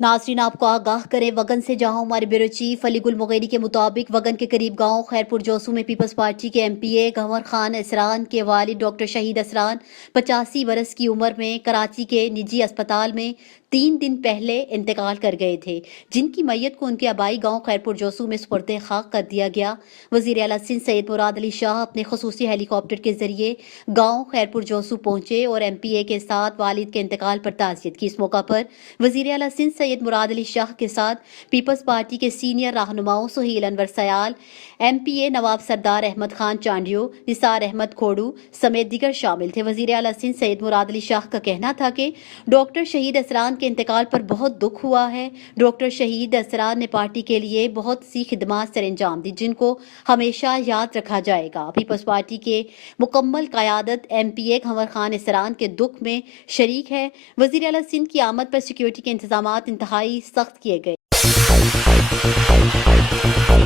ناظرین آپ کو آگاہ کریں وگن سے جہاں ہمارے بیورو چیف علی گل مغیری کے مطابق وگن کے قریب گاؤں خیرپور جوسو میں پیپلز پارٹی کے ایم پی اے گھنور خان اسران کے والد ڈاکٹر شہید اسران 85 برس کی عمر میں کراچی کے نجی اسپتال میں 3 دن پہلے انتقال کر گئے تھے، جن کی میت کو ان کے آبائی گاؤں خیرپور جوسو میں سپرد خاک کر دیا گیا۔ وزیر اعلیٰ سندھ سید مراد علی شاہ اپنے خصوصی ہیلی کاپٹر کے ذریعے گاؤں خیرپور جوسو پہنچے اور ایم پی اے کے ساتھ والد کے انتقال پر تعزیت کی۔ اس موقع پر وزیر اعلیٰ سندھ سید مراد علی شاہ کے ساتھ پیپلز پارٹی کے سینئر رہنماؤں سہیل انور سیال، ایم پی اے نواب سردار احمد خان چانڈیو، نثار احمد کھوڑو سمیت دیگر شامل تھے۔ وزیر اعلیٰ سندھ سید مراد علی شاہ کا کہنا تھا کہ ڈاکٹر شہید اسران کے انتقال پر بہت دکھ ہوا ہے۔ ڈاکٹر شہید اسران نے پارٹی کے لیے بہت سی خدمات سر انجام دی جن کو ہمیشہ یاد رکھا جائے گا۔ پیپلز پارٹی کے مکمل قیادت ایم پی اے گھنور خان اسران کے دکھ میں شریک ہے۔ وزیر اعلیٰ سندھ کی آمد پر سیکیورٹی کے انتظامات انتہائی سخت کیے گئے۔